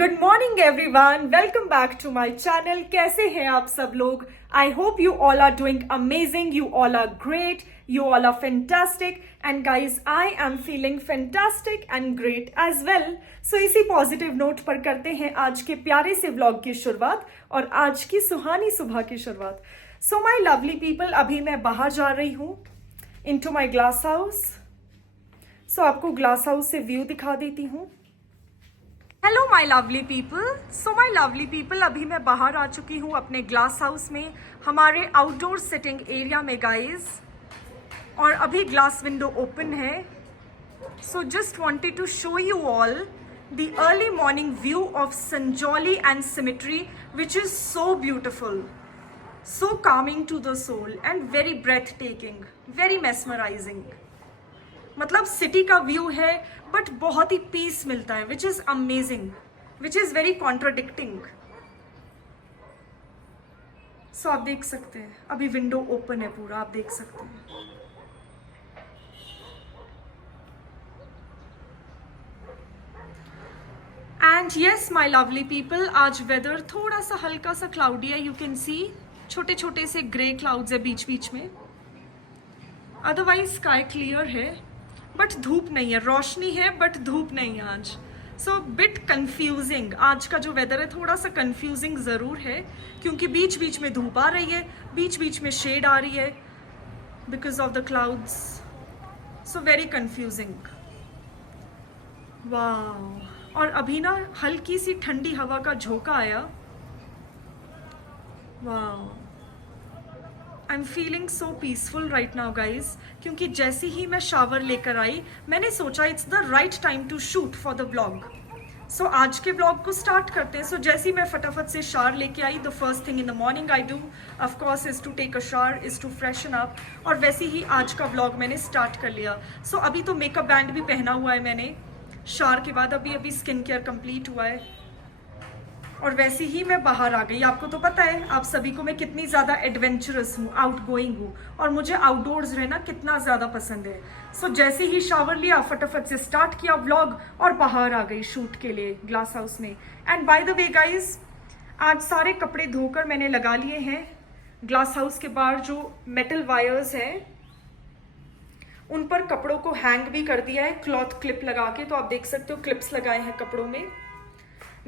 Good morning everyone, welcome back to my channel. कैसे हैं आप सब लोग? I hope you all are doing amazing, you all are great, you all are fantastic, and guys I am feeling fantastic and great as well. So इसी positive note पर करते हैं आज के प्यारे से व्लॉग की शुरुआत और आज की सुहानी सुबह की शुरुआत। सो माय लवली पीपल, अभी मैं बाहर जा रही हूँ इनटू माय ग्लास हाउस। सो आपको ग्लास हाउस से व्यू दिखा देती हूँ। Hello my lovely people, so my lovely people, अभी मैं बाहर आ चुकी हूँ अपने ग्लास हाउस में, हमारे आउटडोर सिटिंग एरिया में गाइज, और अभी ग्लास विंडो ओपन है। So just wanted to show you all the early morning view of Sanjauli and cemetery, which is so beautiful, so calming to the soul and very breathtaking, very mesmerising. मतलब city का view है but बहुत ही peace मिलता है, which is amazing, which is very contradicting. सो आप देख सकते हैं अभी विंडो ओपन है पूरा, आप देख सकते हैं। And yes my lovely people, आज वेदर थोड़ा सा हल्का सा क्लाउडी है। यू कैन सी छोटे छोटे से ग्रे क्लाउड्स है बीच बीच में, अदरवाइज स्काई क्लियर है बट धूप नहीं है, रोशनी है बट धूप नहीं है आज। सो बिट कंफ्यूजिंग, आज का जो वेदर है थोड़ा सा कंफ्यूजिंग ज़रूर है, क्योंकि बीच बीच में धूप आ रही है, बीच बीच में शेड आ रही है because of the clouds. So very confusing. वाह, और अभी ना हल्की सी ठंडी हवा का झोंका आया। वाह, I am feeling so peaceful right now guys, क्योंकि जैसे ही मैं शावर लेकर आई मैंने सोचा it's the right time to shoot for the blog. सो आज के ब्लॉग को स्टार्ट करते हैं। सो जैसे ही मैं फटाफट से शावर लेके आई, the first thing in the morning I do of course is to take a shower, is to freshen up, और वैसे ही आज का ब्लॉग मैंने स्टार्ट कर लिया। सो अभी तो मेकअप बैंड भी पहना हुआ है मैंने शावर के बाद, अभी स्किन केयर कंप्लीट हुआ है और वैसे ही मैं बाहर आ गई। आपको तो पता है आप सभी को मैं कितनी ज़्यादा एडवेंचरस हूँ, आउटगोइंग हूँ, और मुझे आउटडोर्स रहना कितना ज़्यादा पसंद है। सो जैसे ही शावर लिया फटाफट से स्टार्ट किया व्लॉग और बाहर आ गई शूट के लिए ग्लास हाउस में। And by the way guys, आज सारे कपड़े धोकर मैंने लगा लिए हैं। ग्लास हाउस के बाहर जो मेटल वायर्स हैं उन पर कपड़ों को हैंग भी कर दिया है क्लॉथ क्लिप लगा के, तो आप देख सकते हो क्लिप्स लगाए हैं कपड़ों में।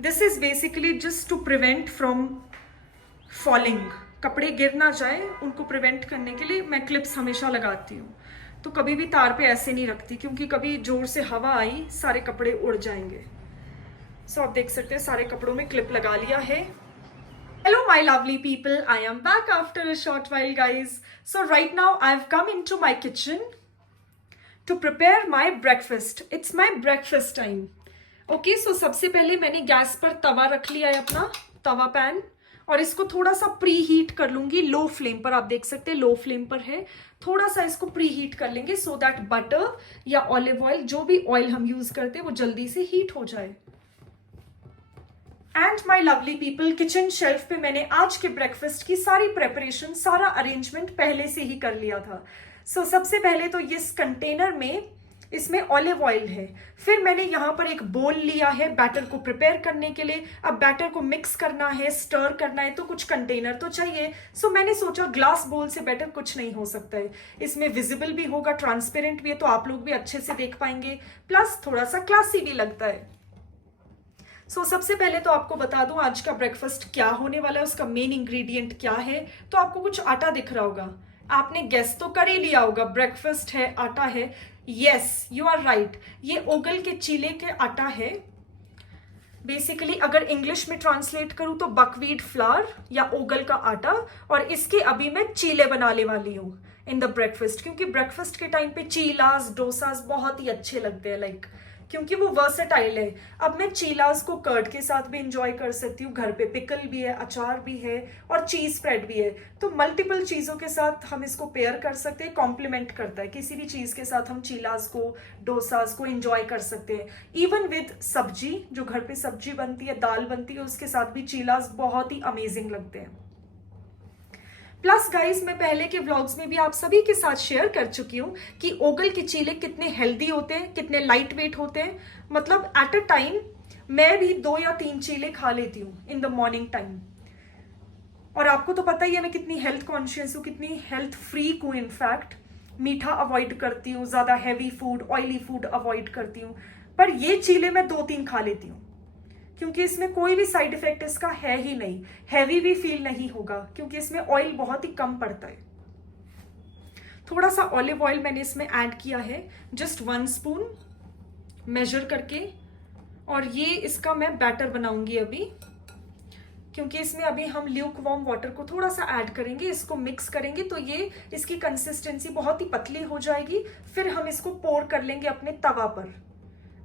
This is basically just to prevent from falling, कपड़े गिर ना जाए उनको प्रिवेंट करने के लिए मैं क्लिप्स हमेशा लगाती हूँ। तो कभी भी तार पे ऐसे नहीं रखती, क्योंकि कभी जोर से हवा आई सारे कपड़े उड़ जाएंगे। सो आप देख सकते हैं सारे कपड़ों में क्लिप लगा लिया है। Hello my lovely people, I am back after a short while guys. So right now I have come into my kitchen to prepare my breakfast. It's my breakfast time. Okay, so सबसे पहले मैंने gas पर तवा रख लिया है, अपना तवा pan, और इसको थोड़ा सा प्री हीट कर लूंगी लो फ्लेम पर। आप देख सकते हैं लो फ्लेम पर है, थोड़ा सा इसको प्री हीट कर लेंगे सो दैट बटर या ऑलिव ऑयल, जो भी ऑयल हम यूज करते हैं वो जल्दी से हीट हो जाए। And my lovely people, kitchen shelf पे मैंने आज के ब्रेकफास्ट की सारी प्रेपरेशन, सारा अरेंजमेंट पहले से ही कर लिया था। सो सबसे पहले तो इस कंटेनर में इसमें ऑलिव ऑयल है, फिर मैंने यहाँ पर एक बोल लिया है बैटर को प्रिपेयर करने के लिए। अब बैटर को मिक्स करना है, स्टर करना है, तो कुछ कंटेनर तो चाहिए। सो मैंने सोचा ग्लास बोल से बेटर कुछ नहीं हो सकता है, इसमें विजिबल भी होगा, ट्रांसपेरेंट भी है, तो आप लोग भी अच्छे से देख पाएंगे, प्लस थोड़ा सा क्लासी भी लगता है। सो सबसे पहले तो आपको बता दूं आज का ब्रेकफास्ट क्या होने वाला है, उसका मेन इंग्रेडिएंट क्या है। तो आपको कुछ आटा दिख रहा होगा, आपने गेस तो कर ही लिया होगा, ब्रेकफास्ट है, आटा है। यस, यू आर राइट, ये ओगल के चीले के आटा है। बेसिकली अगर इंग्लिश में ट्रांसलेट करूं तो बकवीट फ्लावर या ओगल का आटा, और इसके अभी मैं चीले बनाने वाली हूँ इन द ब्रेकफास्ट, क्योंकि ब्रेकफास्ट के टाइम पे चीलास डोसास बहुत ही अच्छे लगते हैं, लाइक क्योंकि वो वर्सेटाइल है। अब मैं चीलास को कर्ड के साथ भी इंजॉय कर सकती हूँ, घर पे पिकल भी है, अचार भी है, और चीज स्प्रेड भी है, तो मल्टीपल चीजों के साथ हम इसको पेयर कर सकते हैं, कॉम्प्लीमेंट करता है। किसी भी चीज के साथ हम चीलास को, डोसास को इंजॉय कर सकते हैं। इवन विद सब्जी, जो घर पे सब्जी बनती है, दाल बनती है, उसके साथ भी चीलास बहुत ही अमेजिंग लगते हैं। प्लस गाइस, मैं पहले के व्लॉग्स में भी आप सभी के साथ शेयर कर चुकी हूँ कि ओगल के चीले कितने हेल्दी होते हैं, कितने लाइट वेट होते हैं। मतलब एट अ टाइम मैं भी 2 या 3 चीले खा लेती हूँ इन द मॉर्निंग टाइम। और आपको तो पता ही है मैं कितनी हेल्थ कॉन्शियस हूँ, कितनी हेल्थ फ्रीक हूँ। इनफैक्ट मीठा अवॉइड करती हूँ, ज़्यादा heavy food, oily food avoid करती हूँ। पर ये चीले मैं 2-3 खा लेती हूँ क्योंकि इसमें कोई भी साइड इफेक्ट इसका है ही नहीं। हैवी भी फील नहीं होगा क्योंकि इसमें ऑयल बहुत ही कम पड़ता है। थोड़ा सा ऑलिव ऑयल मैंने इसमें ऐड किया है, जस्ट 1 स्पून मेजर करके। और ये इसका मैं बैटर बनाऊंगी अभी, क्योंकि इसमें अभी हम ल्यूक वार्म वाटर को थोड़ा सा ऐड करेंगे, इसको मिक्स करेंगे तो ये इसकी कंसिस्टेंसी बहुत ही पतली हो जाएगी। फिर हम इसको पोर कर लेंगे अपने तवा पर।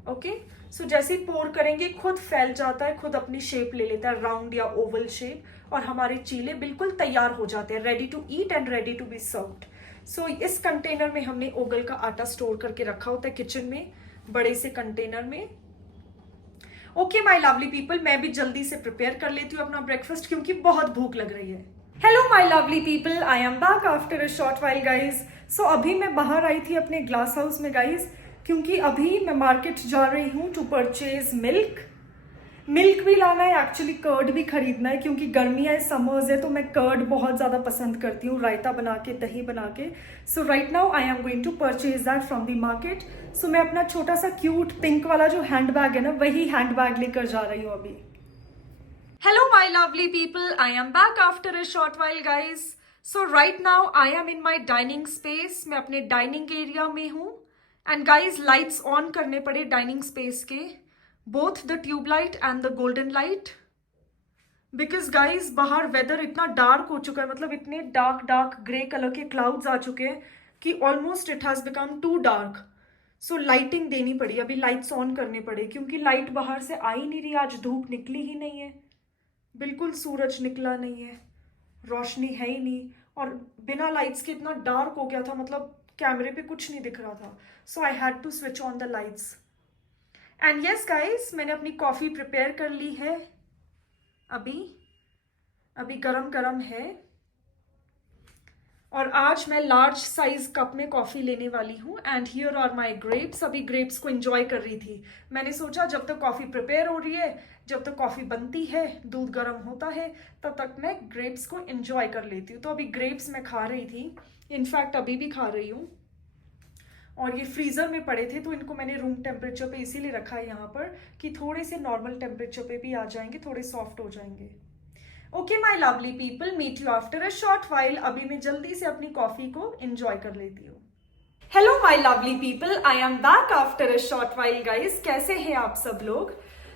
ओके, सो जैसे ही पोर करेंगे खुद फैल जाता है, खुद अपनी शेप ले लेता है, राउंड या ओवल शेप, और हमारे चीले बिल्कुल तैयार हो जाते हैं, ready to eat and ready to be served. So इस कंटेनर में हमने ओगल का आटा स्टोर करके रखा होता है किचन में, बड़े से कंटेनर में। ओके माय लवली पीपल, मैं भी जल्दी से प्रिपेयर कर लेती हूँ अपना ब्रेकफास्ट क्योंकि बहुत भूख लग रही है। Hello my lovely people, I am back after a short while guys. So अभी मैं बाहर आई थी अपने ग्लास हाउस में गाइज, क्योंकि अभी मैं मार्केट जा रही हूँ टू परचेज मिल्क भी लाना है, एक्चुअली कर्ड भी खरीदना है क्योंकि गर्मियाँ है, समर्स है, तो मैं कर्ड बहुत ज़्यादा पसंद करती हूँ, रायता बना के, दही बना के। So right now I am going to purchase that from the market. So मैं अपना छोटा सा क्यूट पिंक वाला जो हैंड बैग है ना, वही हैंड बैग लेकर जा रही हूँ अभी। Hello my lovely people, I am back after a short while guys. So right now I M in my dining space, मैं अपने डाइनिंग एरिया में हूँ। एंड गाइज लाइट्स ऑन करने पड़े डाइनिंग स्पेस के, both the tube light and the golden light, because guys बाहर weather इतना dark हो चुका है, मतलब इतने डार्क ग्रे कलर के क्लाउड्स आ चुके हैं कि almost it has become too dark. So lighting देनी पड़ी, अभी लाइट्स ऑन करने पड़े क्योंकि लाइट बाहर से आ ही नहीं रही, आज धूप निकली ही नहीं है, बिल्कुल सूरज निकला नहीं है, रोशनी है ही नहीं, और बिना लाइट्स के इतना डार्क हो गया था, मतलब कैमरे पे कुछ नहीं दिख रहा था। So I had to switch on the lights. And yes guys, मैंने अपनी कॉफ़ी प्रिपेयर कर ली है, अभी गरम गरम है। और आज मैं लार्ज साइज कप में कॉफ़ी लेने वाली हूँ। And here are my grapes, अभी ग्रेप्स को एंजॉय कर रही थी। मैंने सोचा जब तक कॉफ़ी प्रिपेयर हो रही है, जब तक कॉफ़ी बनती है, दूध गर्म होता है, तब तक मैं ग्रेप्स को एंजॉय कर लेती हूँ। तो अभी ग्रेप्स मैं खा रही थी, इनफैक्ट अभी भी खा रही हूँ। और ये फ्रीज़र में पड़े थे तो इनको मैंने रूम टेम्परेचर पे इसीलिए रखा है यहाँ पर कि थोड़े से नॉर्मल टेम्परेचर पे भी आ जाएंगे, थोड़े सॉफ्ट हो जाएंगे। Okay my lovely people, meet you after a short while. अभी मैं जल्दी से अपनी कॉफ़ी को एंजॉय कर लेती हूँ। Hello my lovely people, I am back after a short while guys. कैसे हैं आप सब लोग?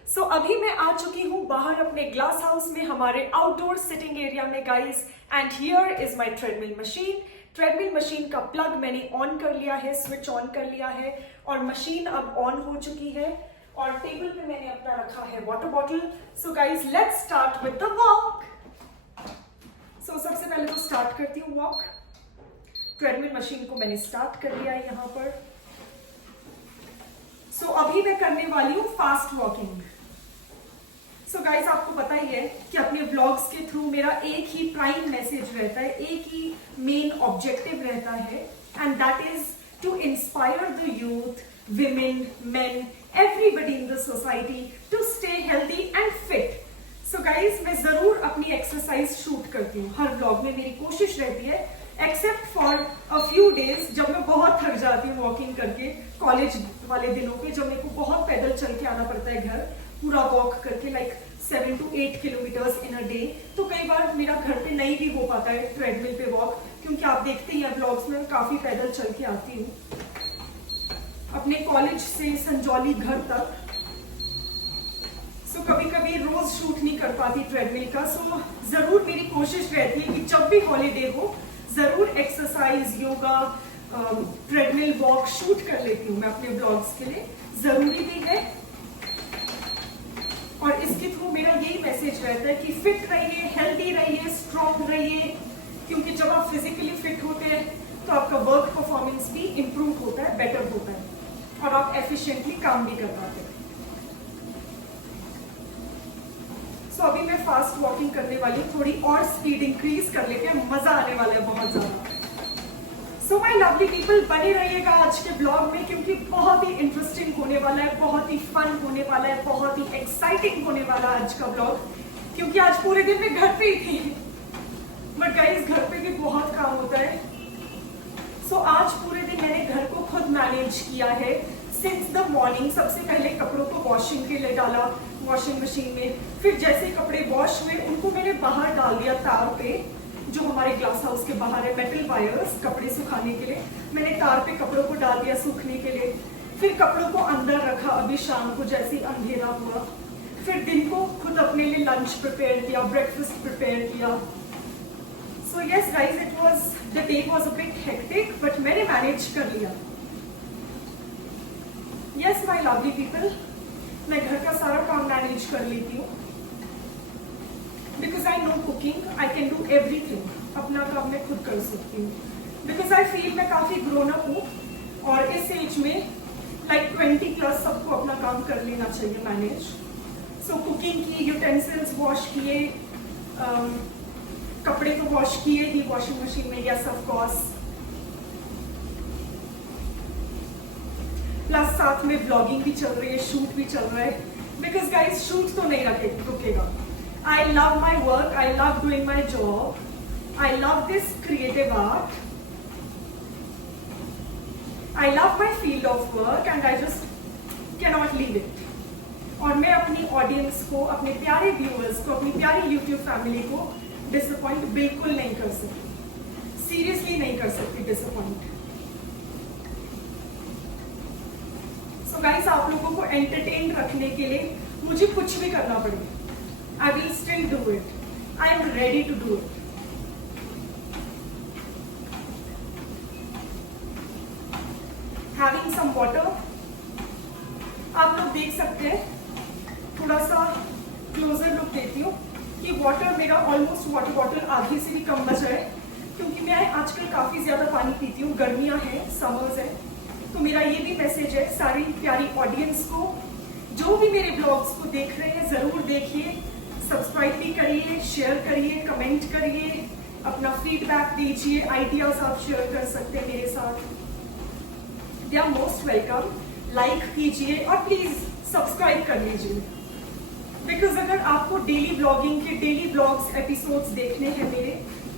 सो अभी मैं आ चुकी हूँ बाहर अपने ग्लास हाउस में, हमारे आउटडोर सिटिंग एरिया में guys. And here is my treadmill machine. Treadmill machine का प्लग मैंने ऑन कर लिया है, स्विच ऑन कर लिया है, और मशीन अब ऑन हो चुकी है। और टेबल पे मैंने अपना रखा है water bottle. So guys let's start with the walk. So सबसे पहले तो स्टार्ट करती हूँ वॉक। ट्रेडमिल मशीन को मैंने स्टार्ट कर लिया है यहाँ पर। सो अभी मैं करने वाली हूँ फास्ट वॉकिंग। सो गाइज आपको पता ही है कि अपने व्लॉग्स के थ्रू मेरा एक ही प्राइम मैसेज रहता है, एक ही मेन ऑब्जेक्टिव रहता है, and that is to inspire the youth, women, men, everybody in the society to stay healthy and fit. So guys मैं जरूर अपनी एक्सरसाइज शूट करती हूँ हर व्लॉग में, मेरी कोशिश रहती है, except for a few days जब मैं बहुत थक जाती हूँ वॉकिंग करके, कॉलेज वाले दिनों पे जब मेरे को बहुत पैदल चल के आना पड़ता है घर, पूरा वॉक करके like 7 to 8 kilometres in a day. तो कई बार मेरा घर पे नहीं भी हो पाता है ट्रेडमिल पे वॉक, क्योंकि आप देखते ही हैं ब्लॉग्स में काफी पैदल चल के आती हूँ अपने कॉलेज से संजौली घर तक। सो कभी कभी रोज शूट नहीं कर पाती ट्रेडमिल का। सो जरूर मेरी कोशिश रहती है कि जब भी हॉलीडे हो जरूर exercise, yoga, treadmill walk shoot कर लेती हूँ मैं अपने ब्लॉग्स के लिए, जरूरी भी है। और इसके थ्रू मेरा यही मैसेज रहता है कि फिट रहिए, हेल्दी रहिए, स्ट्रॉन्ग रहिए, क्योंकि जब आप फिजिकली फिट होते हैं तो आपका वर्क परफॉर्मेंस भी इंप्रूव होता है, बेटर होता है, और आप एफिशिएंटली काम भी कर पाते हैं। सो अभी मैं फास्ट वॉकिंग करने वाली हूँ, थोड़ी और स्पीड इंक्रीज कर लेते हैं, मजा आने वाला है बहुत ज्यादा। सो माय लवली पीपल, बने रहिएगा आज के ब्लॉग में क्योंकि बहुत ही इंटरेस्टिंग होने वाला है, बहुत ही फन होने वाला है, बहुत ही एक्साइटिंग होने वाला है आज का ब्लॉग। क्योंकि आज पूरे दिन मैं घर पे ही थी, बट गाइस घर पे भी बहुत काम होता है। सो आज पूरे दिन मैंने घर को खुद मैनेज किया है सिंस द मॉर्निंग। सबसे पहले कपड़ों को वॉशिंग के लिए डाला वॉशिंग मशीन में, फिर जैसे कपड़े वॉश हुए उनको मैंने बाहर डाल दिया तार पे, जो हमारे ग्लास हाउस के बाहर है, मेटल वायर्स कपड़े सुखाने के लिए। मैंने तार पे कपड़ों को डाल दिया सूखने के लिए, फिर कपड़ों को अंदर रखा अभी शाम को जैसे ही अंधेरा हुआ। फिर दिन को खुद अपने लिए लंच प्रिपेयर किया, ब्रेकफास्ट प्रिपेयर किया। So yes guys, it was the day was a bit hectic, but मैंने मैनेज कर लिया। यस माय लवली पीपल, मैं घर का सारा काम मैनेज कर लेती हूँ because I know cooking, I can do everything. अपना काम मैं खुद कर सकती हूँ बिकॉज आई फील मैं काफी ग्रोन अप हूँ और इस एज में लाइक 20 प्लस सबको अपना काम कर लेना चाहिए मैनेज। सो कुकिंग की, यूटेंसिल्स वॉश किए, कपड़े तो वॉश किए ही वॉशिंग मशीन में, यस ऑफ कोर्स, प्लस साथ में ब्लॉगिंग भी चल रही है, शूट भी चल रहा है बिकॉज गाइस शूट तो नहीं रुकेगा। I love my work, I love doing my job, I love this creative art, I love my field of work and I just cannot leave it। और मैं अपनी ऑडियंस को, अपने प्यारे व्यूअर्स को, अपनी प्यारी YouTube फैमिली को डिसअपॉइंट बिल्कुल नहीं कर सकती, सीरियसली नहीं कर सकती डिसअपॉइंट। सो गाइस, आप लोगों को एंटरटेन रखने के लिए मुझे कुछ भी करना पड़ेगा, I will still do it. I am ready to do it. Having some water. आप लोग देख सकते हैं, थोड़ा सा क्लोजर लुक देती हूँ कि वाटर मेरा ऑलमोस्ट वाटर बॉटल आधे से भी कम बचा है क्योंकि मैं आजकल काफी ज्यादा पानी पीती हूँ। गर्मियां हैं, समर्स है, तो मेरा ये भी मैसेज है सारी प्यारी ऑडियंस को, जो भी मेरे ब्लॉग्स को देख रहे हैं जरूर देखिए, सब्सक्राइब भी करिए, शेयर करिए, कमेंट करिए, अपना फीडबैक दीजिए, आइडियाज आप शेयर कर सकते हैं मेरे साथ, they are most welcome. Like कीजिए और प्लीज सब्सक्राइब कर लीजिए बिकॉज अगर आपको डेली ब्लॉगिंग के डेली ब्लॉग्स एपिसोड्स देखने हैं मेरे,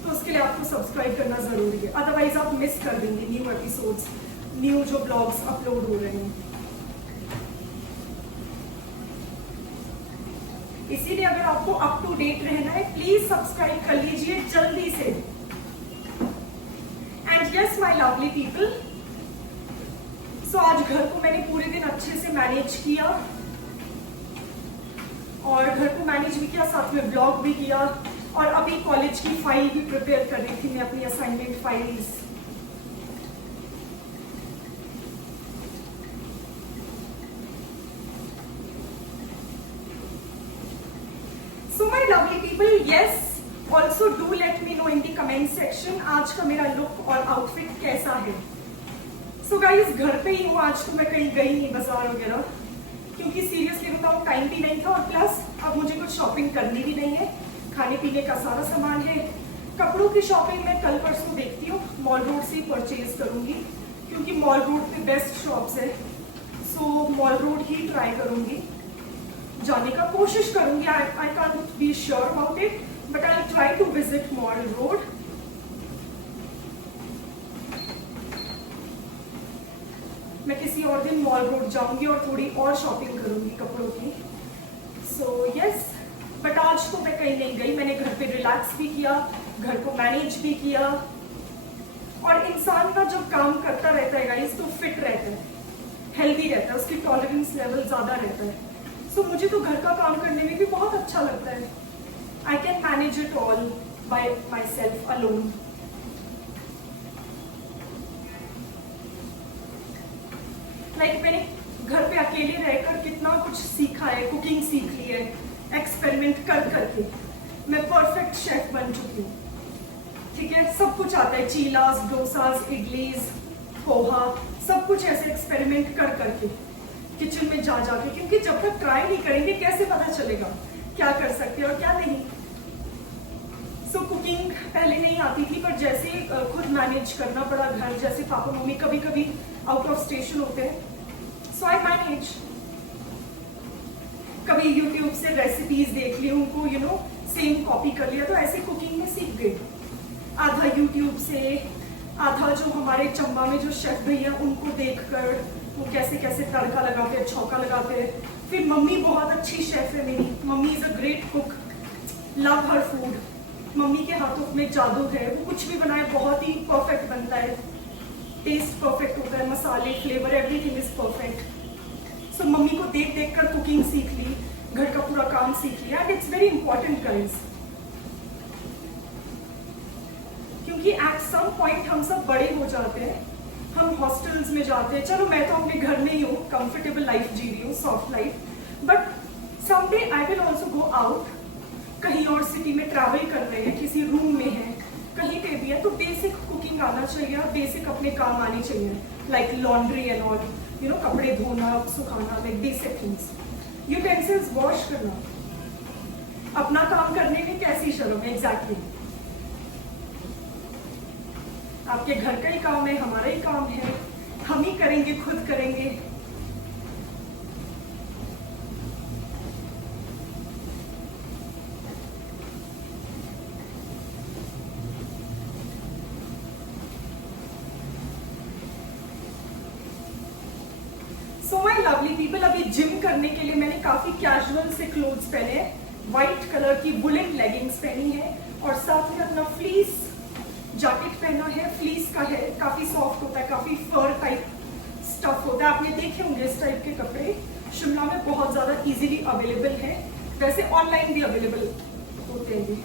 तो उसके लिए आपको सब्सक्राइब करना जरूरी है, अदरवाइज आप मिस कर देंगे न्यू एपिसोड्स, न्यू जो ब्लॉग्स अपलोड हो रहे हैं। इसीलिए अगर आपको अप टू डेट रहना है प्लीज सब्सक्राइब कर लीजिए जल्दी से। And yes my lovely people, so आज घर को मैंने पूरे दिन अच्छे से मैनेज किया और घर को मैनेज भी किया, साथ में ब्लॉग भी किया और अभी कॉलेज की फाइल भी प्रिपेयर कर रही थी मैं, अपनी assignment files. So my lovely people, yes, also do let me know in the comment section आज का मेरा लुक और आउटफिट कैसा है। So guys, घर पे ही हूँ आज, तो मैं कहीं गई नहीं बाजार वगैरह क्योंकि सीरियसली बताऊँ टाइम भी नहीं था और प्लस अब मुझे कुछ शॉपिंग करनी भी नहीं है, खाने पीने का सारा सामान है। कपड़ों की शॉपिंग मैं कल परसों देखती हूँ, मॉल रोड से ही परचेज करूंगी क्योंकि मॉल रोड पे बेस्ट शॉप्स है। सो मॉल रोड ही ट्राई करूंगी, जाने का कोशिश करूंगी। I can't be sure about it but I try to visit mall road. मैं किसी और दिन मॉल रोड जाऊंगी और थोड़ी और शॉपिंग करूंगी कपड़ों की। सो यस, बट आज तो मैं कहीं नहीं गई, मैंने घर पे रिलैक्स भी किया, घर को मैनेज भी किया। और इंसान का जब काम करता रहता है गाइस तो फिट रहता है, हेल्दी रहता है, उसकी टॉलरेंस लेवल ज्यादा रहता है। सो मुझे तो घर का काम करने में भी बहुत अच्छा लगता है। I can manage it all bye my self alone. Like मैंने घर पे अकेले रहकर कितना कुछ सीखा है, कुकिंग सीख ली है, एक्सपेरिमेंट कर करके मैं परफेक्ट शेफ बन चुकी हूँ। ठीक है, सब कुछ आता है, चीलास, डोसास, इडलीज, पोहा, सब कुछ ऐसे एक्सपेरिमेंट कर करके किचन में जा जाके, क्योंकि जब तक ट्राई नहीं करेंगे कैसे पता चलेगा क्या कर सकते हैं और क्या नहीं। सो कुकिंग पहले नहीं आती थी, पर जैसे खुद मैनेज करना पड़ा घर, जैसे पापा मम्मी कभी कभी आउट ऑफ स्टेशन होते हैं, सो आई मैनेज। कभी यूट्यूब से रेसिपीज देख ली, उनको सेम कॉपी कर लिया, तो ऐसे कुकिंग में सीख गई। आधा यूट्यूब से, आधा जो हमारे चंबा में जो शेफ भैया उनको देखकर वो कैसे कैसे तड़का लगाते हैं, छौका लगाते हैं। फिर मम्मी बहुत अच्छी शेफ है मेरी, mummy is a great cook, love her food. Mummy के हाथों में जादू है, वो कुछ भी बनाए बहुत ही परफेक्ट बनता है, टेस्ट परफेक्ट होता है, मसाले, flavour, everything is perfect. So mummy को देख देख कर कुकिंग सीख ली, घर का पूरा काम सीख लिया, and it's very important guys, क्योंकि एट सम पॉइंट हम सब बड़े हो जाते हैं, हम हॉस्टल्स में जाते हैं। चलो मैं तो अपने घर में ही हूँ, कंफर्टेबल लाइफ जी रही हूँ, soft life, but someday I will also go out, कहीं और सिटी में ट्रैवल कर रहे हैं, किसी रूम में है, कहीं पे भी है, तो बेसिक कुकिंग आना चाहिए, बेसिक अपने काम आने चाहिए, लाइक लॉन्ड्री एंड ऑल, कपड़े धोना, सुखाना, like basic things, utensils wash करना। अपना काम करने में कैसी शर्म है, एग्जैक्टली आपके घर का ही काम है, हमारा ही काम है, हम ही करेंगे, खुद करेंगे। सो माय लवली पीपल, अभी जिम करने के लिए मैंने काफी कैजुअल से क्लोथ्स पहने हैं, व्हाइट कलर की वुलन लेगिंग्स पहनी है, और साथ में अपना फ्लीस जैकेट पहना है, फ्लीस का है, काफी सॉफ्ट होता है, काफी फर टाइप स्टफ होता है। आपने देखे होंगे इस टाइप के कपड़े शिमला में बहुत ज्यादा इजीली अवेलेबल है, वैसे ऑनलाइन भी अवेलेबल होते हैं।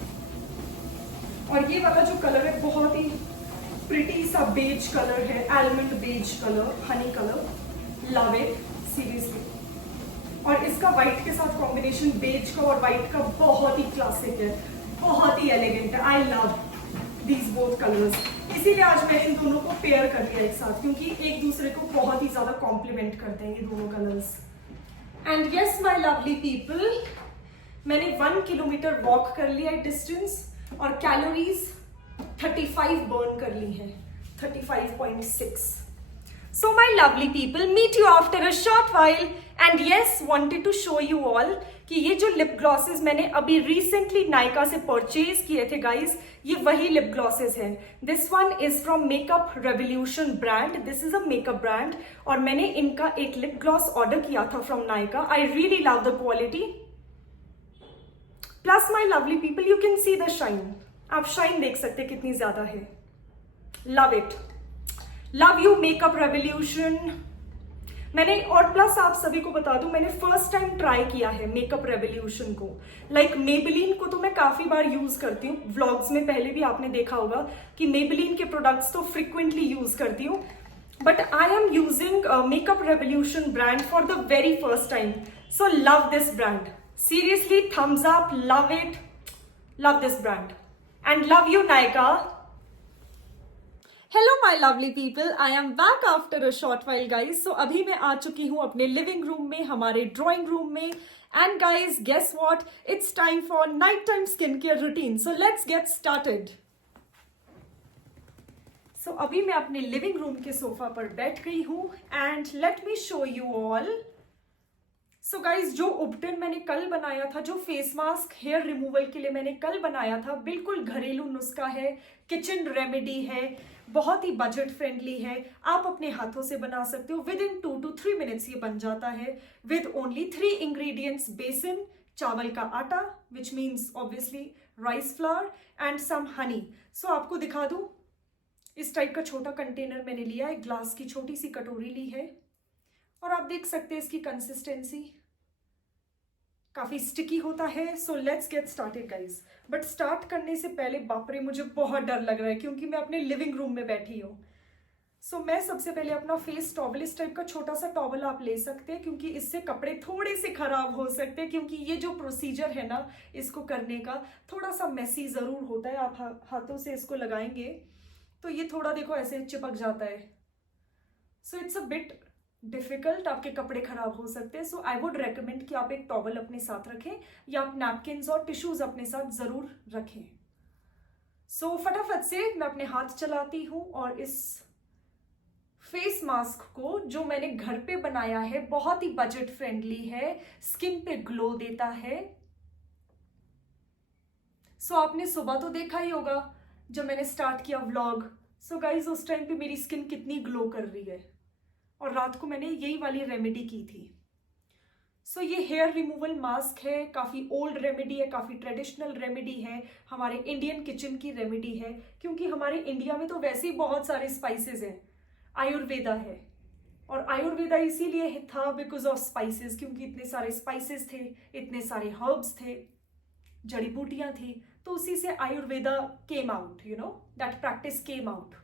और ये वाला जो कलर है बहुत ही प्रिटी सा बेज कलर है, almond beige colour, honey colour, love it seriously. और इसका व्हाइट के साथ कॉम्बिनेशन बेज का और व्हाइट का बहुत ही क्लासिक है, बहुत ही एलिगेंट है। I love these both colours, इसीलिए आज मैंने इन दोनों को पेयर कर लिया एक साथ, क्योंकि एक दूसरे को बहुत ही ज्यादा कॉम्प्लीमेंट करते हैं ये दोनों colours. And yes my lovely people, मैंने 1 किलोमीटर वॉक कर लिया है डिस्टेंस, और कैलोरीज 35 बर्न कर ली है, 35.6। So my lovely people, meet you after a short while, and yes, wanted to show you all कि ये जो लिप ग्लॉसेस मैंने अभी रिसेंटली नायका से परचेज किए थे गाइज, ये वही लिप ग्लॉसेस हैं। This one is from makeup Revolution brand, this is a makeup brand, और मैंने इनका एक लिप ग्लॉस ऑर्डर किया था from Nykaa. I really love the quality, plus my lovely people you can see the shine, आप shine देख सकते कितनी ज्यादा है। Love it, love you makeup revolution. मैंने, और प्लस आप सभी को बता दूं, मैंने फर्स्ट टाइम ट्राई किया है मेकअप रेवोल्यूशन को। लाइक मेबेलिन को तो मैं काफी बार यूज करती हूँ, व्लॉग्स में पहले भी आपने देखा होगा कि मेबेलिन के प्रोडक्ट्स तो फ्रिक्वेंटली यूज करती हूँ, but I am using Makeup Revolution brand for the very first time. So love this brand, seriously thumbs up, love it, love this brand, and love you Nykaa. Hello my lovely people, I am back after a short while guys. So अभी मैं आ चुकी हूँ अपने living room में, हमारे drawing room में, and guys guess what, it's time for night time skin care routine. So let's get started. So अभी मैं अपने लिविंग रूम के सोफा पर बैठ गई हूँ, and let me show you all. So guys, जो उपटन मैंने कल बनाया था, जो फेस मास्क हेयर रिमूवल के लिए मैंने कल बनाया था, बिल्कुल घरेलू नुस्खा है, किचन रेमेडी है, बहुत ही बजट फ्रेंडली है, आप अपने हाथों से बना सकते हो। विद इन 2 to 3 मिनट्स ये बन जाता है, विद ओनली 3 इंग्रेडिएंट्स, बेसन, चावल का आटा which means obviously rice flour, and some honey. So आपको दिखा दूं, इस टाइप का छोटा कंटेनर मैंने लिया है, ग्लास की छोटी सी कटोरी ली है, और आप देख सकते हैं इसकी कंसिस्टेंसी काफी स्टिकी होता है। सो let's get started guys. But start करने से पहले बाप रे मुझे बहुत डर लग रहा है, क्योंकि मैं अपने लिविंग रूम में बैठी हूँ। सो मैं सबसे पहले अपना फेस टॉवल, इस टाइप का छोटा सा टॉवल आप ले सकते हैं, क्योंकि इससे कपड़े थोड़े से खराब हो सकते हैं, क्योंकि ये जो प्रोसीजर है ना इसको करने का, थोड़ा सा मेसी जरूर होता है। आप हाथों से इसको लगाएंगे तो ये थोड़ा देखो ऐसे चिपक जाता है। So it's a bit difficult, आपके कपड़े खराब हो सकते हैं। सो आई वुड रेकमेंड कि आप एक टॉवल अपने साथ रखें, या आप नैपकिन्स और टिश्यूज अपने साथ जरूर रखें। सो फटाफट से मैं अपने हाथ चलाती हूँ और इस फेस मास्क को जो मैंने घर पे बनाया है, बहुत ही बजट फ्रेंडली है, स्किन पे ग्लो देता है। सो आपने सुबह तो देखा ही होगा जब मैंने स्टार्ट किया व्लॉग। सो गाइज उस टाइम पे मेरी स्किन कितनी ग्लो कर रही है, और रात को मैंने यही वाली रेमेडी की थी। सो ये हेयर रिमूवल मास्क है, काफ़ी ओल्ड रेमेडी है, काफ़ी ट्रेडिशनल रेमेडी है, हमारे इंडियन किचन की रेमेडी है, क्योंकि हमारे इंडिया में तो वैसे ही बहुत सारे स्पाइसेस हैं। आयुर्वेदा है, और आयुर्वेदा इसीलिए था बिकॉज ऑफ स्पाइसेस, क्योंकि इतने सारे स्पाइसेस थे, इतने सारे हर्ब्स थे, जड़ी बूटियां थी, तो उसी से Ayurveda came out, you know, that practice came out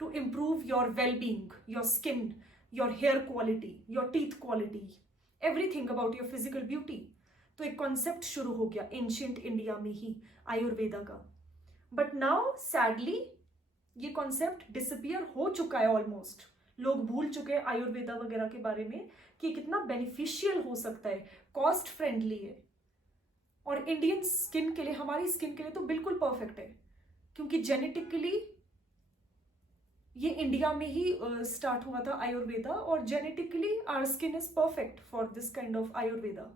to improve your well being, your skin, your hair quality, your teeth quality, everything about your physical beauty. तो एक कॉन्सेप्ट शुरू हो गया एंशियंट इंडिया में ही आयुर्वेदा का। बट नाउ सैडली ये concept disappear हो चुका है ऑलमोस्ट। लोग भूल चुके हैं आयुर्वेदा वगैरह के बारे में कि कितना बेनिफिशियल हो सकता है, कॉस्ट फ्रेंडली है, और इंडियन स्किन के लिए, हमारी स्किन के लिए तो बिल्कुल परफेक्ट है, क्योंकि जेनेटिकली ये इंडिया में ही स्टार्ट हुआ था आयुर्वेदा, और genetically our skin is perfect for this kind of Ayurveda.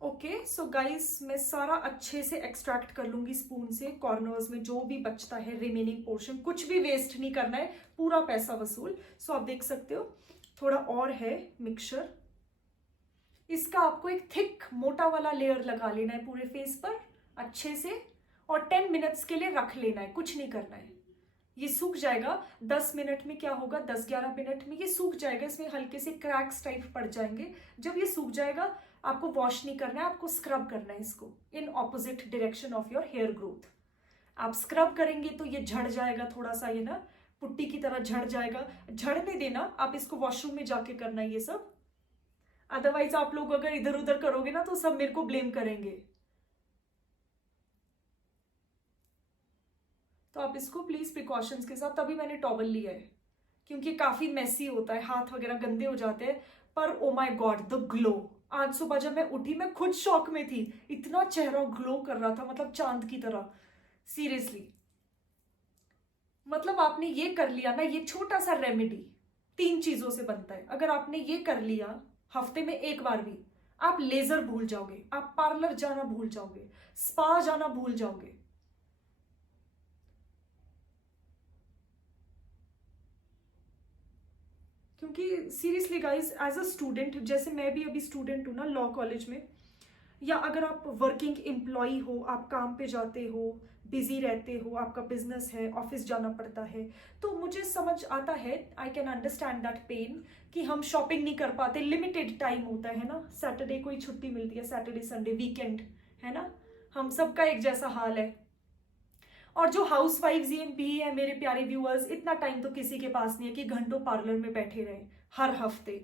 Okay, so guys मैं सारा अच्छे से एक्सट्रैक्ट कर लूंगी स्पून से, कॉर्नर्स में जो भी बचता है रिमेनिंग पोर्शन, कुछ भी वेस्ट नहीं करना है, पूरा पैसा वसूल। सो आप देख सकते हो थोड़ा और है मिक्सचर, इसका आपको एक थिक मोटा वाला लेयर लगा लेना है पूरे फेस पर अच्छे से, और 10 मिनट्स के लिए रख लेना है, कुछ नहीं करना है। ये सूख जाएगा 10 मिनट में, क्या होगा 10-11 मिनट में ये सूख जाएगा, इसमें हल्के से क्रैक्स टाइप पड़ जाएंगे। जब ये सूख जाएगा आपको वॉश नहीं करना है, आपको स्क्रब करना है इसको in opposite direction of your hair growth. आप स्क्रब करेंगे तो ये झड़ जाएगा, थोड़ा सा ये ना पुट्टी की तरह झड़ जाएगा, झड़ने देना, आप इसको वॉशरूम में जाके करना है ये सब। अदरवाइज आप लोग अगर इधर उधर करोगे ना तो सब मेरे को ब्लेम करेंगे। तो आप इसको प्लीज प्रिकॉशंस के साथ, तभी मैंने टॉवल लिया है, क्योंकि काफी मेसी होता है, हाथ वगैरह गंदे हो जाते हैं। पर oh my God the glow, आज सुबह जब मैं उठी मैं खुद शॉक में थी, इतना चेहरा ग्लो कर रहा था, मतलब चांद की तरह, सीरियसली। मतलब आपने ये कर लिया ना, ये छोटा सा रेमेडी 3 चीजों से बनता है, अगर आपने ये कर लिया हफ्ते में एक बार भी, आप लेजर भूल जाओगे, आप पार्लर जाना भूल जाओगे, स्पा जाना भूल जाओगे। क्योंकि seriously guys as a student, जैसे मैं भी अभी स्टूडेंट हूँ ना लॉ कॉलेज में, या अगर आप वर्किंग एम्प्लॉय हो, आप काम पे जाते हो, बिजी रहते हो, आपका बिजनेस है, ऑफिस जाना पड़ता है, तो मुझे समझ आता है, I can understand that pain, कि हम शॉपिंग नहीं कर पाते, लिमिटेड टाइम होता है ना, सैटरडे को ही छुट्टी मिलती है, सैटरडे संडे वीकेंड है ना, हम सबका एक जैसा हाल है। और जो हाउस वाइफ्स ये भी है मेरे प्यारे व्यूअर्स, इतना टाइम तो किसी के पास नहीं है कि घंटों पार्लर में बैठे रहे हर हफ्ते।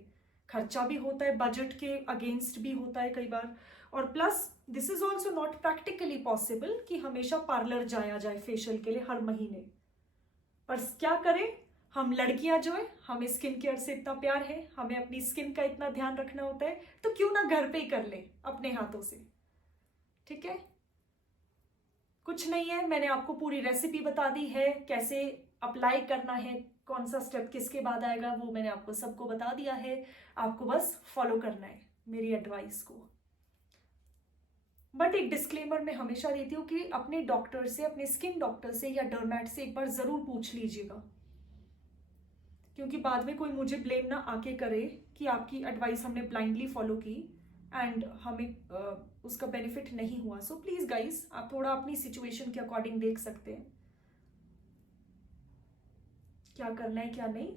खर्चा भी होता है, बजट के अगेंस्ट भी होता है कई बार, और plus this is also not practically possible कि हमेशा पार्लर जाया जाए फेशियल के लिए हर महीने। पर क्या करें, हम लड़कियां जो है, हमें स्किन केयर से इतना प्यार है, हमें अपनी स्किन का इतना ध्यान रखना होता है, तो क्यों ना घर पे ही कर ले अपने हाथों से। ठीक है, कुछ नहीं है, मैंने आपको पूरी रेसिपी बता दी है, कैसे अप्लाई करना है, कौन सा स्टेप किसके बाद आएगा, वो मैंने आपको सबको बता दिया है, आपको बस फॉलो करना है मेरी एडवाइस को। बट एक डिस्क्लेमर मैं हमेशा देती हूँ कि अपने डॉक्टर से, अपने स्किन डॉक्टर से या डर्मैट से एक बार जरूर पूछ लीजिएगा, क्योंकि बाद में कोई मुझे ब्लेम ना आके करे कि आपकी एडवाइस हमने ब्लाइंडली फॉलो की एंड हमें उसका बेनिफिट नहीं हुआ। सो प्लीज गाइस, आप थोड़ा अपनी सिचुएशन के अकॉर्डिंग देख सकते हैं क्या करना है क्या नहीं।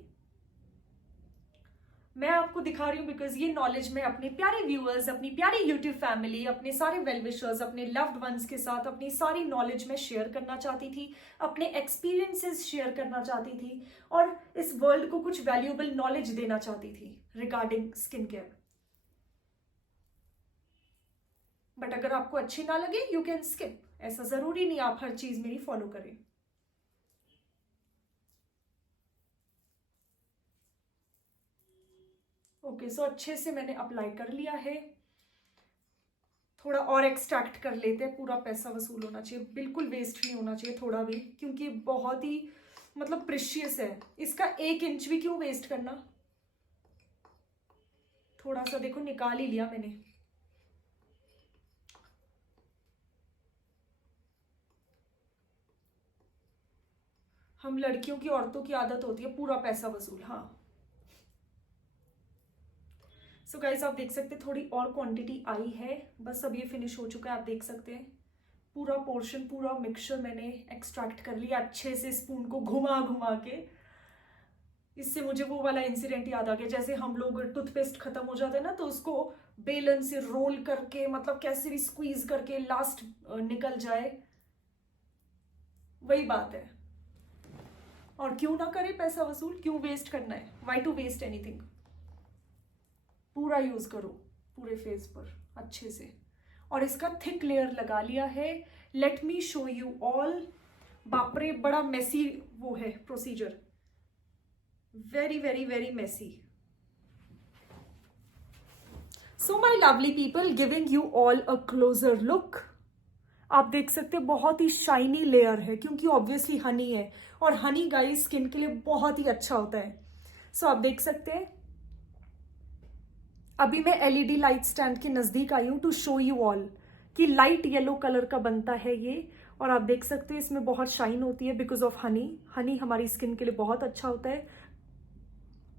मैं आपको दिखा रही हूँ बिकॉज ये नॉलेज मैं अपने प्यारे व्यूअर्स, अपनी प्यारी यूट्यूब फैमिली, अपने सारे वेल विशर्स, अपने लव्ड वंस के साथ अपनी सारी नॉलेज में शेयर करना चाहती थी, अपने एक्सपीरियंसेस शेयर करना चाहती थी, और इस वर्ल्ड को कुछ वैल्यूएबल नॉलेज देना चाहती थी रिगार्डिंग स्किन केयर। बट अगर आपको अच्छी ना लगे यू कैन स्किप, ऐसा जरूरी नहीं आप हर चीज मेरी फॉलो करें। ओके, सो अच्छे से मैंने अप्लाई कर लिया है, थोड़ा और एक्सट्रैक्ट कर लेते हैं, पूरा पैसा वसूल होना चाहिए, बिल्कुल वेस्ट नहीं होना चाहिए थोड़ा भी, क्योंकि बहुत ही मतलब प्रेशियस है। इसका 1 इंच भी क्यों वेस्ट करना। थोड़ा सा देखो निकाल ही लिया मैंने। हम लड़कियों की, औरतों की आदत होती है पूरा पैसा वसूल। हाँ सो गाइस आप देख सकते हैं थोड़ी और क्वांटिटी आई है, बस अब ये फिनिश हो चुका है। आप देख सकते हैं पूरा पोर्शन, पूरा मिक्सचर मैंने एक्सट्रैक्ट कर लिया अच्छे से स्पून को घुमा घुमा के। इससे मुझे वो वाला इंसिडेंट याद आ गया, जैसे हम लोग टूथपेस्ट खत्म हो जाता है ना, तो उसको बेलन से रोल करके मतलब कैसे भी स्क्वीज करके लास्ट निकल जाए, वही बात है। और क्यों ना करे पैसा वसूल, क्यों वेस्ट करना है, वाई टू वेस्ट एनीथिंग। पूरा यूज करो पूरे फेस पर अच्छे से। और इसका थिक लेयर लगा लिया है। Let me show you all. बापरे बड़ा मेसी वो है procedure, very very very messy. So my lovely people, giving you all a closure look. आप देख सकते हैं बहुत ही शाइनी लेयर है, क्योंकि ऑब्वियसली हनी है, और हनी गाइस स्किन के लिए बहुत ही अच्छा होता है। सो आप देख सकते हैं अभी मैं एलईडी लाइट स्टैंड के नजदीक आई हूं टू शो यू ऑल कि लाइट येलो कलर का बनता है ये। और आप देख सकते हैं इसमें बहुत शाइन होती है बिकॉज ऑफ हनी। हनी हमारी स्किन के लिए बहुत अच्छा होता है,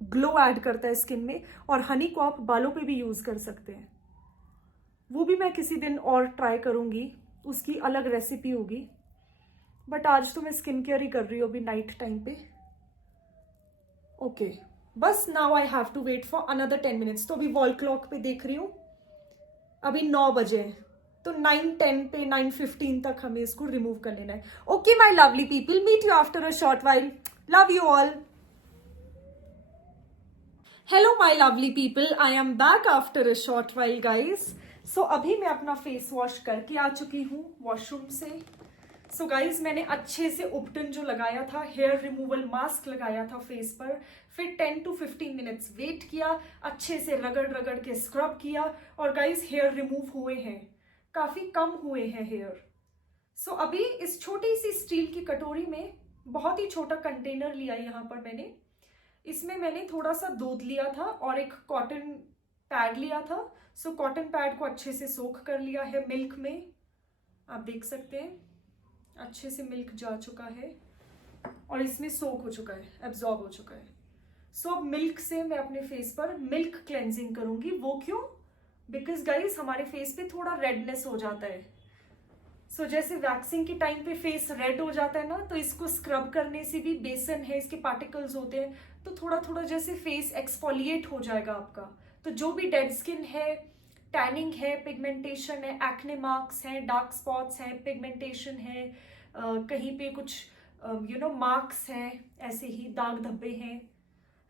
ग्लो ऐड करता है स्किन में। और हनी को आप बालों पे भी यूज कर सकते हैं, वो भी मैं किसी दिन और ट्राई करूंगी, उसकी अलग रेसिपी होगी। बट आज तो मैं स्किन केयर ही कर रही हूँ अभी नाइट टाइम पे। ओके बस now I have to wait for another 10 minutes. तो अभी वॉल क्लॉक पे देख रही हूँ अभी 9 बजे, तो 9:10 पे 9:15 तक हमें इसको रिमूव कर लेना है। Okay my lovely people, meet you after a short while. Love you all. Hello my lovely people, I am back after a short while guys. So अभी मैं अपना फेस वॉश करके आ चुकी हूँ वॉशरूम से। सो गाइज मैंने अच्छे से उपटन जो लगाया था, हेयर रिमूवल मास्क लगाया था फेस पर, फिर 10 to 15 मिनट्स वेट किया, अच्छे से रगड़ रगड़ के स्क्रब किया, और गाइज हेयर रिमूव हुए हैं, काफी कम हुए हैं हेयर। सो अभी इस छोटी सी स्टील की कटोरी में, बहुत ही छोटा कंटेनर लिया यहाँ पर मैंने, इसमें मैंने थोड़ा सा दूध लिया था और एक कॉटन पैड लिया था। सो कॉटन पैड को अच्छे से सोख कर लिया है मिल्क में। आप देख सकते हैं अच्छे से मिल्क जा चुका है और इसमें सोक हो चुका है, एब्जॉर्ब हो चुका है। सो अब मिल्क से मैं अपने फेस पर मिल्क क्लेंजिंग करूंगी। वो क्यों? बिकॉज गाइस हमारे फेस पे थोड़ा रेडनेस हो जाता है। सो जैसे वैक्सिंग के टाइम पे फेस रेड हो जाता है ना, तो इसको स्क्रब करने से भी, बेसन है इसके पार्टिकल्स होते हैं, तो थोड़ा थोड़ा जैसे फेस एक्सफोलिएट हो जाएगा आपका। तो जो भी डेड स्किन है, टैनिंग है, पिगमेंटेशन है, एक्ने मार्क्स हैं, डार्क स्पॉट्स हैं, पिगमेंटेशन है, कहीं पे कुछ मार्क्स हैं, ऐसे ही दाग धब्बे हैं,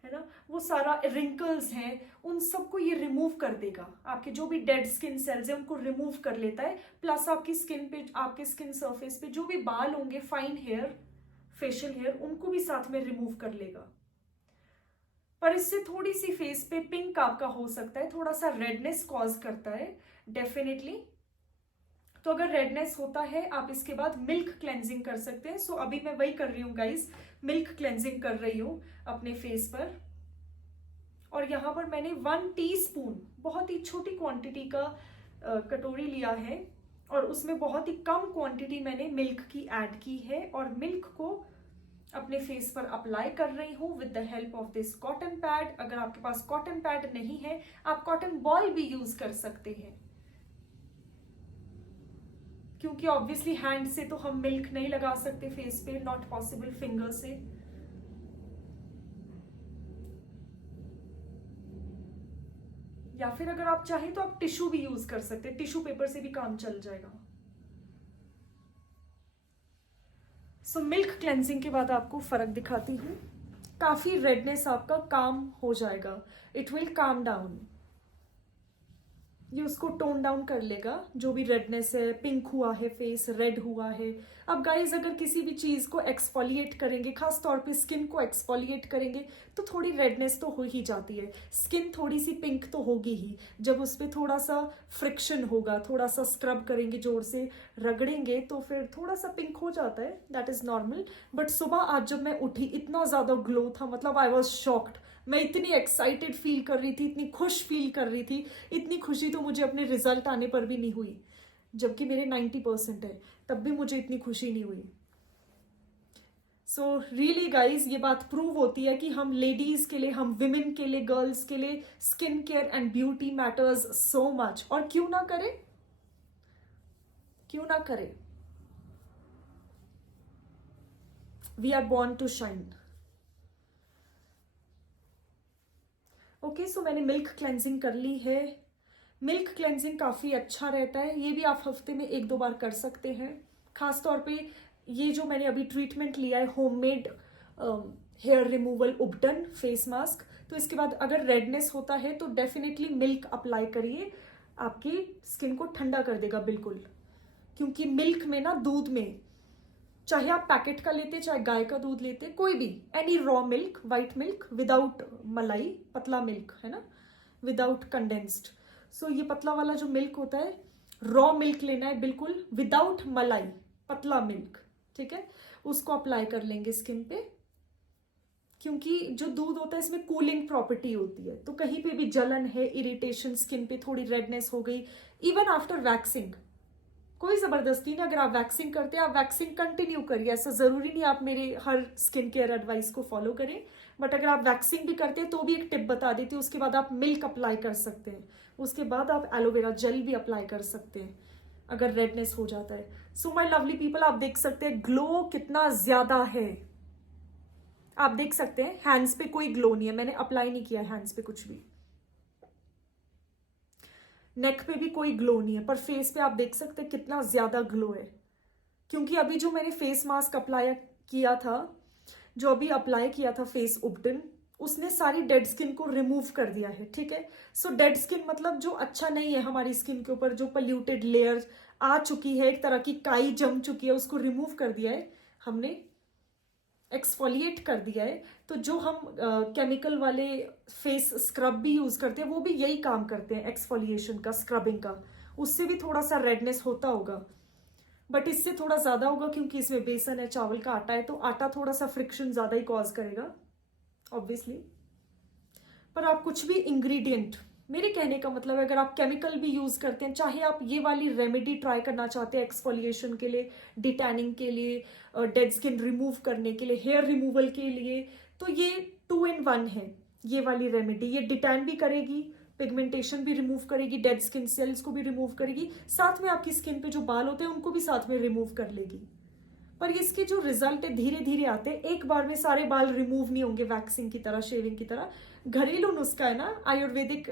है ना, वो सारा रिंकल्स हैं, उन सबको ये रिमूव कर देगा। आपके जो भी डेड स्किन सेल्स हैं उनको रिमूव कर लेता है। प्लस आपकी स्किन पे, आपके स्किन सरफेस पे जो भी बाल होंगे, फाइन हेयर, फेशियल हेयर, उनको भी साथ में रिमूव कर लेगा। पर इससे थोड़ी सी फेस पे पिंक आपका हो सकता है, थोड़ा सा रेडनेस कॉज करता है डेफिनेटली। तो अगर रेडनेस होता है, आप इसके बाद मिल्क क्लेंजिंग कर सकते हैं। सो अभी मैं वही कर रही हूँ गाइस, मिल्क क्लेंजिंग कर रही हूँ अपने फेस पर। और यहाँ पर मैंने 1 टीस्पून, बहुत ही छोटी क्वांटिटी का कटोरी लिया है, और उसमें बहुत ही कम क्वांटिटी मैंने मिल्क की ऐड की है, और मिल्क को अपने फेस पर अप्लाई कर रही हूँ with the help of this cotton pad. अगर आपके पास कॉटन पैड नहीं है, आप कॉटन बॉल भी यूज कर सकते हैं, क्योंकि ऑब्वियसली हैंड से तो हम मिल्क नहीं लगा सकते फेस पे, नॉट पॉसिबल फिंगर से। या फिर अगर आप चाहें तो आप टिश्यू भी यूज कर सकते हैं, टिश्यू पेपर से भी काम चल जाएगा। सो मिल्क क्लेंजिंग के बाद आपको फर्क दिखाती हूँ, काफी रेडनेस आपका काम हो जाएगा, इट विल काम डाउन। ये उसको टोन डाउन कर लेगा, जो भी रेडनेस है, पिंक हुआ है फेस, रेड हुआ है। अब गाइज अगर किसी भी चीज को एक्सफोलिएट करेंगे, खास तौर पे स्किन को एक्सफोलिएट करेंगे, तो थोड़ी रेडनेस तो हो ही जाती है, स्किन थोड़ी सी पिंक तो होगी ही। जब उस पर थोड़ा सा फ्रिक्शन होगा, थोड़ा सा स्क्रब करेंगे, जोर से रगड़ेंगे, तो फिर थोड़ा सा पिंक हो जाता है, दैट इज नॉर्मल। बट सुबह आज जब मैं उठी, इतना ज्यादा ग्लो था, मतलब आई वॉज शॉक्ड। मैं इतनी एक्साइटेड फील कर रही थी, इतनी खुश फील कर रही थी, इतनी खुशी तो मुझे अपने रिजल्ट आने पर भी नहीं हुई, जबकि मेरे 90% है, तब भी मुझे इतनी खुशी नहीं हुई। सो रियली गाइज, ये बात प्रूव होती है कि हम लेडीज के लिए, हम विमेन के लिए, गर्ल्स के लिए skin care and beauty matters so much. और क्यों ना करें, क्यों ना करें। We are born to shine. Okay, so मैंने मिल्क क्लेंजिंग कर ली है। मिल्क क्लेंजिंग काफ़ी अच्छा रहता है, ये भी आप हफ्ते में 1-2 बार कर सकते हैं। खास तौर पे ये जो मैंने अभी ट्रीटमेंट लिया है, होममेड हेयर रिमूवल उबटन फेस मास्क, तो इसके बाद अगर रेडनेस होता है तो डेफिनेटली मिल्क अप्लाई करिए, आपकी स्किन को ठंडा कर देगा बिल्कुल। क्योंकि मिल्क में ना, दूध में, चाहे आप पैकेट का लेते, चाहे गाय का दूध लेते, कोई भी, any raw milk, white milk without मलाई, पतला मिल्क है ना, विदाउट कंडेंस्ड। सो ये पतला वाला जो मिल्क होता है, रॉ मिल्क लेना है बिल्कुल, विदाउट मलाई, पतला मिल्क, ठीक है। उसको अप्लाई कर लेंगे स्किन पे, क्योंकि जो दूध होता है इसमें कूलिंग प्रॉपर्टी होती है, तो कहीं पे भी जलन है, इरिटेशन, स्किन पे थोड़ी रेडनेस हो गई, इवन आफ्टर वैक्सिंग, कोई जबरदस्ती नहीं, अगर आप वैक्सिंग करते हैं आप वैक्सिंग कंटिन्यू करिए, ऐसा जरूरी नहीं आप मेरे हर स्किन केयर एडवाइस को फॉलो करें। बट अगर आप वैक्सिंग भी करते हैं तो भी एक टिप बता देती हूँ, उसके बाद आप मिल्क अप्लाई कर सकते हैं, उसके बाद आप एलोवेरा जेल भी अप्लाई कर सकते हैं अगर रेडनेस हो जाता है। सो माय लवली पीपल, आप देख सकते हैं ग्लो कितना ज्यादा है, आप देख सकते हैं हैंड्स पे कोई ग्लो नहीं है, मैंने अप्लाई नहीं किया हैंड्स पे कुछ भी, नेक पे भी कोई ग्लो नहीं है, पर फेस पे आप देख सकते हैं कितना ज्यादा ग्लो है। क्योंकि अभी जो मैंने फेस मास्क अप्लाई किया था, जो अभी अप्लाई किया था फेस उबटन, उसने सारी डेड स्किन को रिमूव कर दिया है, ठीक है। सो डेड स्किन मतलब जो अच्छा नहीं है हमारी स्किन के ऊपर, जो पोल्यूटेड लेयर आ चुकी है, एक तरह की काई जम चुकी है, उसको रिमूव कर दिया है हमने, एक्सफोलिएट कर दिया है। तो जो हम केमिकल वाले फेस स्क्रब भी यूज करते हैं, वो भी यही काम करते हैं, एक्सफोलिएशन का, स्क्रबिंग का। उससे भी थोड़ा सा रेडनेस होता होगा, बट इससे थोड़ा ज्यादा होगा, क्योंकि इसमें बेसन है, चावल का आटा है, तो आटा थोड़ा सा फ्रिक्शन ज्यादा ही कॉज करेगा ऑब्वियसली। पर आप कुछ भी इंग्रेडिएंट, मेरे कहने का मतलब है, अगर आप केमिकल भी यूज करते हैं, चाहे आप ये वाली रेमेडी ट्राई करना चाहते हैं एक्सफोलिएशन के लिए, डिटैनिंग के लिए, डेड स्किन रिमूव करने के लिए, हेयर रिमूवल के लिए, तो ये 2 in 1 है ये वाली रेमेडी। ये डिटैन भी करेगी, पिगमेंटेशन भी रिमूव करेगी, डेड स्किन सेल्स को भी रिमूव करेगी, साथ में आपकी स्किन पे जो बाल होते हैं उनको भी साथ में रिमूव कर लेगी। पर इसके जो रिजल्ट है धीरे धीरे आते हैं, एक बार में सारे बाल रिमूव नहीं होंगे, वैक्सिंग की तरह, शेविंग की तरह। घरेलू नुस्खा है ना, आयुर्वेदिक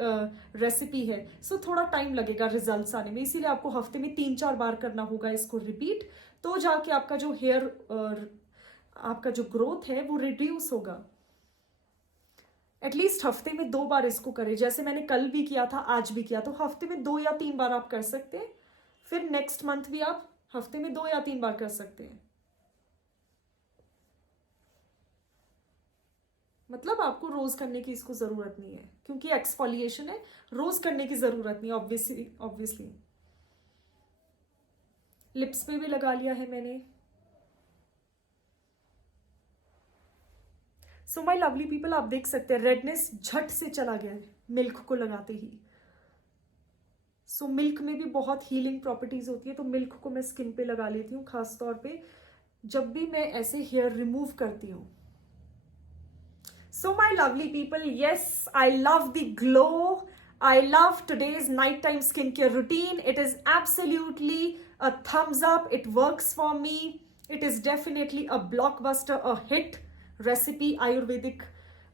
रेसिपी है, सो थोड़ा टाइम लगेगा रिजल्ट्स आने में, इसीलिए आपको हफ्ते में 3-4 बार करना होगा इसको रिपीट, तो जाके आपका जो हेयर, आपका जो ग्रोथ है वो रिड्यूस होगा। एटलीस्ट हफ्ते में 2 बार इसको करें, जैसे मैंने कल भी किया था, आज भी किया, तो हफ्ते में 2 या 3 बार आप कर सकते हैं। फिर नेक्स्ट मंथ भी आप हफ्ते में 2 या 3 बार कर सकते हैं। मतलब आपको रोज करने की इसको जरूरत नहीं है, क्योंकि एक्सफोलिएशन है, रोज करने की जरूरत नहीं, ऑब्वियसली। लिप्स पे भी लगा लिया है मैंने। सो माय लवली पीपल, आप देख सकते हैं रेडनेस झट से चला गया है मिल्क को लगाते ही। सो मिल्क में भी बहुत हीलिंग प्रॉपर्टीज होती है, तो मिल्क को मैं स्किन पे लगा लेती हूँ, खास तौर पे जब भी मैं ऐसे हेयर रिमूव करती हूँ। So my lovely people, yes, I love the glow. I love today's nighttime skincare routine. It is absolutely a thumbs up. It works for me. It is definitely a blockbuster, a hit recipe, Ayurvedic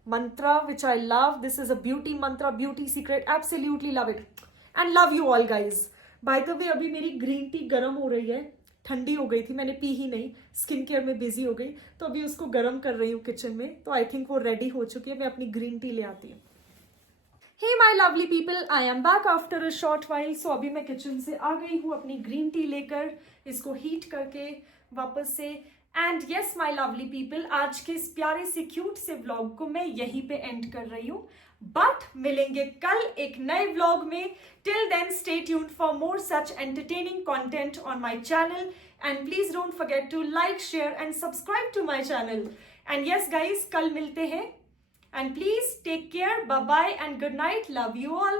mantra, which I love. This is a beauty mantra, beauty secret. Absolutely love it. And love you all guys. By the way, अभी मेरी green tea गर्म हो रही है, ठंडी हो गई थी, मैंने पी ही नहीं, स्किन केयर में बिजी हो गई, तो अभी उसको गर्म कर रही हूँ किचन में, तो आई थिंक वो रेडी हो चुकी है, मैं अपनी ग्रीन टी ले आती हूँ। Hey my lovely people, I am back after a short while. So अभी मैं किचन से आ गई हूँ अपनी ग्रीन टी लेकर, इसको हीट करके वापस से. And yes my lovely people, आज के इस प्यारे से क्यूट से व्लॉग को मैं यहीं पे एंड कर रही हूँ. बट मिलेंगे कल एक नए व्लॉग में. Till then stay tuned for more such entertaining content on my channel. And please don't forget to like, share and subscribe to my channel. And yes guys, कल मिलते हैं. And please take care. Bye bye and good night. Love you all.